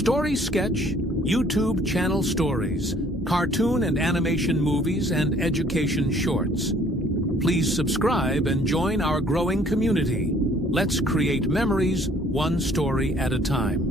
Story Sketch, YouTube channel stories, cartoon and animation movies, and education shorts. Please subscribe and join our growing community. Let's create memories one story at a time.